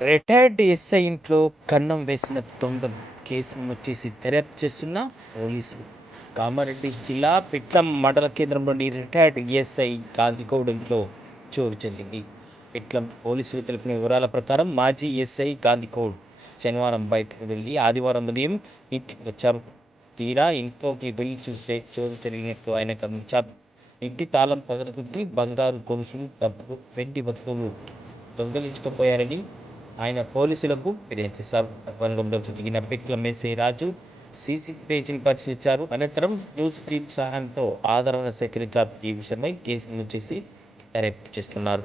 Retired SI ఇంట్లో కన్నం వేసిన దొంగలు కేసును వచ్చేసి దర్యాప్తు చేస్తున్న పోలీసులు. కామారెడ్డి జిల్లా పిట్లం మండల కేంద్రంలోని రిటైర్డ్ ఎస్ఐ గాంధీగౌడ్ ఇంట్లో చోటు చెందింది. పిట్లం పోలీసులు తెలిపిన వివరాల ప్రకారం మాజీ ఎస్ఐ గాంధీగౌడ్ శనివారం బయటకు వెళ్ళి ఆదివారం ఉదయం ఇంటికి వచ్చారు. తీరా ఇంట్లోకి వెళ్ళి చూస్తే చోటు జరిగినట్లు ఆయన గమనించారు. ఇంటి తాళం పగలగొట్టి బంగారు గొలుసులు, డబ్బు, వెండి వస్తువులు దొంగిలించుకుపోయారని ఆయన పోలీసులకు ఫిర్యాదు చేశారు. రంగంలో దిగిన పిట్లం ఎస్ఐ రాజు సీసీ ఫుటేజీని పరిశీలించారు. అనంతరం న్యూస్ టీమ్ సహాయంతో ఆధారాలను సేకరించారు. ఈ విషయమై కేసును చేసి దర్యాప్తు చేస్తున్నారు.